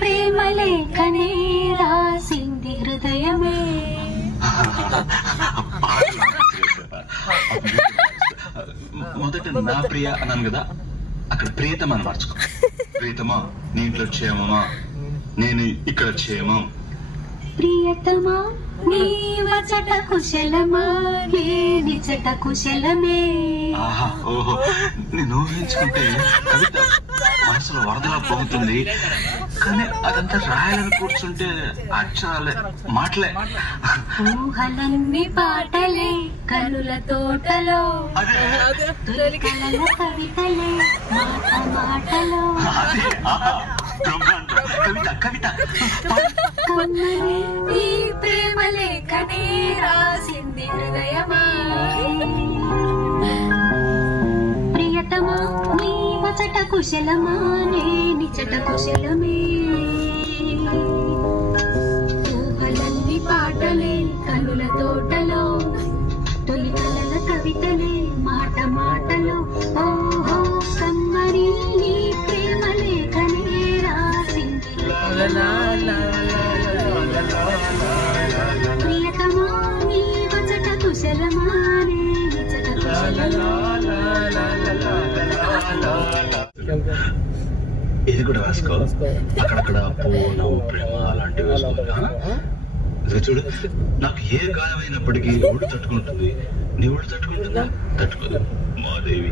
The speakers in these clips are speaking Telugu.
ప్రేమలేఖనే రాసింది హృదయమే. మొదట నా ప్రియ అన్నాను కదా, అక్కడ ప్రియతమా అని మార్చుకో. ప్రియతమా నీ ఇంట్లో క్షేమమా, నేను ఇక్కడ క్షేమం. ప్రియతమా నీవచట కుశలమా, నేనిచట కుశలమే. ఆహా ఓహో, నేను ఊహించుకుంటే కవిత మనసులో వరదలా పోతుంది, కానీ అదంతా రాయాలని కూర్చుంటే అక్షరాలే మాటలే. ఊహలన్నీ పాటలే కనుల తోటలో, కలల కవితలే మాట మాటలో. కవిత కవిత కమ్మని ఈ ప్రేమ లేఖనే రాసింది హృదయమా. ప్రియతమా నీవచట కుశలమా, నేనిచట కుశలమే. ఊహలన్నీ పాటలే కనుల తోటలో, తొలి కలల కవితలే మాట మాటలో. ఓహో కమ్మని ఈ ప్రేమ లేఖనే రాసింది ప్రియతమా నీవచట కుశలమా, నేనిచట కుశలమే. ఇది కూడా వేసుకో, అక్కడక్కడ పూర్ణం ప్రేమ అలాంటివి వేసుకో. చూడు, నాకు ఏ గాయమైనప్పటికీ ఒళ్ళు తట్టుకుంటుంది, నీ ఒళ్ళు తట్టుకుంటుందా? తట్టుకోదు. మాదేవి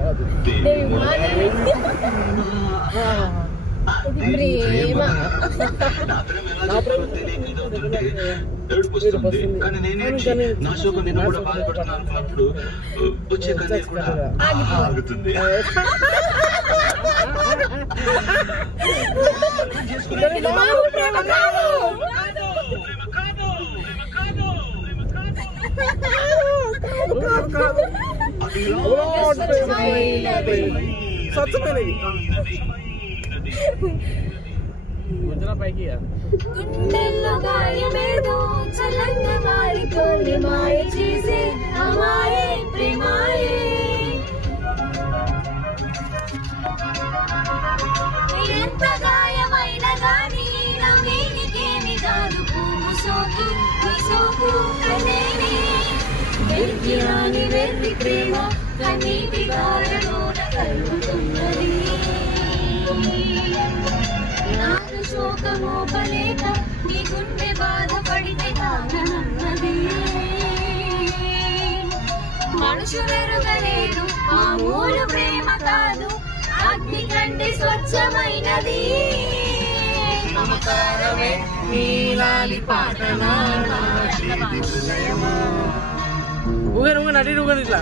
ఏడుపు వస్తుంది, కానీ నేనేంటి నా శోకం నేను కూడా బాధపడుతున్నాను అనుకున్నప్పుడు వచ్చే కన్నీరు కూడా ఆగుతుంది. గుండెల్లో గాయమేదో చల్లంగా మారిపోయి మాయ చేసే అమాయే ప్రేమాయే. ఎంత గాయమైన గాని నవ్వేనికేమి కాదు, పువ్వు సోకు సోకు కనేని వెలిగిరాని వెర్రి ప్రేమ కనీటి గారలోన కలుగుతున్నది. నాను శోకమోపలేక నీ గుండె బాధపడితే కారణన్నది. మనుషులెరుగలేరు మామూలు ప్రేమ కాదు, అగ్ని కంటే స్వచ్ఛమైనది. మమకారమే నీలాలి పాటనా ఇట్లా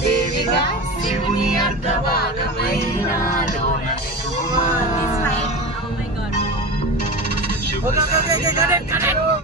దేవిగా శివుని అర్థభాగమైన ఓకే